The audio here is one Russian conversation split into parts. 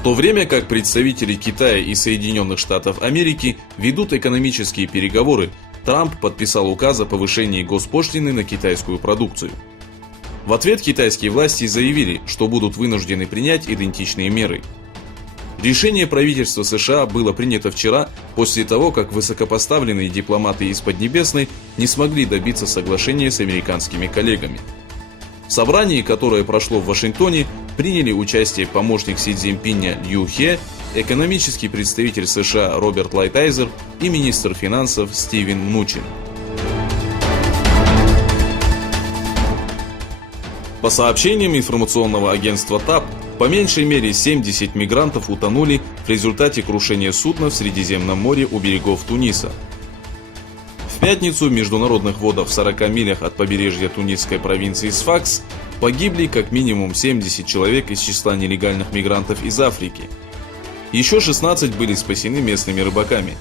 В то время как представители Китая и Соединенных Штатов Америки ведут экономические переговоры, Трамп подписал указ о повышении госпошлины на китайскую продукцию. В ответ китайские власти заявили, что будут вынуждены принять идентичные меры. Решение правительства США было принято вчера, после того, как высокопоставленные дипломаты из Поднебесной не смогли добиться соглашения с американскими коллегами. В собрании, которое прошло в Вашингтоне, приняли участие помощник Си Цзиньпиня Лью Хе, экономический представитель США Роберт Лайтайзер и министр финансов Стивен Мнучин. По сообщениям информационного агентства ТАП, по меньшей мере 70 мигрантов утонули в результате крушения судна в Средиземном море у берегов Туниса. В пятницу в международных водах в 40 милях от побережья тунисской провинции Сфакс погибли как минимум 70 человек из числа нелегальных мигрантов из Африки. Еще 16 были спасены местными рыбаками.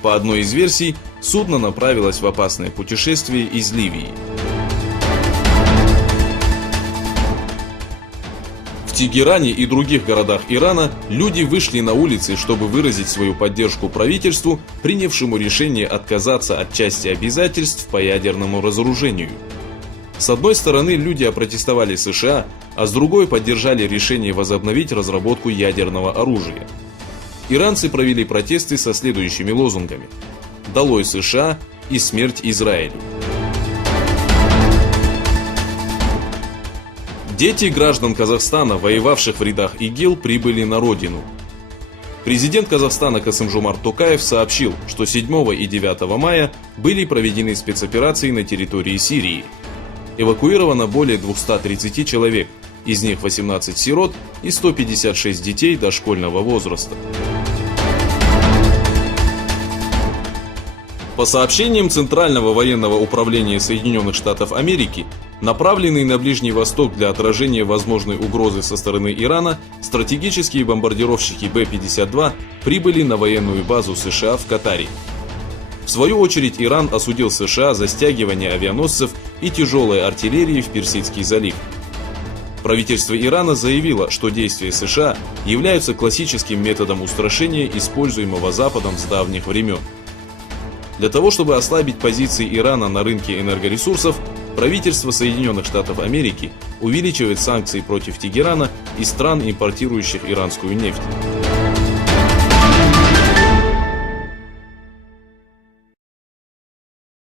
По одной из версий, судно направилось в опасное путешествие из Ливии. В Тегеране и других городах Ирана люди вышли на улицы, чтобы выразить свою поддержку правительству, принявшему решение отказаться от части обязательств по ядерному разоружению. С одной стороны, люди опротестовали США, а с другой поддержали решение возобновить разработку ядерного оружия. Иранцы провели протесты со следующими лозунгами: «Долой США» и «Смерть Израилю». Дети граждан Казахстана, воевавших в рядах ИГИЛ, прибыли на родину. Президент Казахстана Касым-Жомарт Токаев сообщил, что 7 и 9 мая были проведены спецоперации на территории Сирии. Эвакуировано более 230 человек, из них 18 сирот и 156 детей дошкольного возраста. По сообщениям Центрального военного управления Соединенных Штатов Америки, направленные на Ближний Восток для отражения возможной угрозы со стороны Ирана, стратегические бомбардировщики Б-52 прибыли на военную базу США в Катаре. В свою очередь, Иран осудил США за стягивание авианосцев и тяжелой артиллерии в Персидский залив. Правительство Ирана заявило, что действия США являются классическим методом устрашения, используемого Западом с давних времен. Для того, чтобы ослабить позиции Ирана на рынке энергоресурсов, правительство Соединенных Штатов Америки увеличивает санкции против Тегерана и стран, импортирующих иранскую нефть.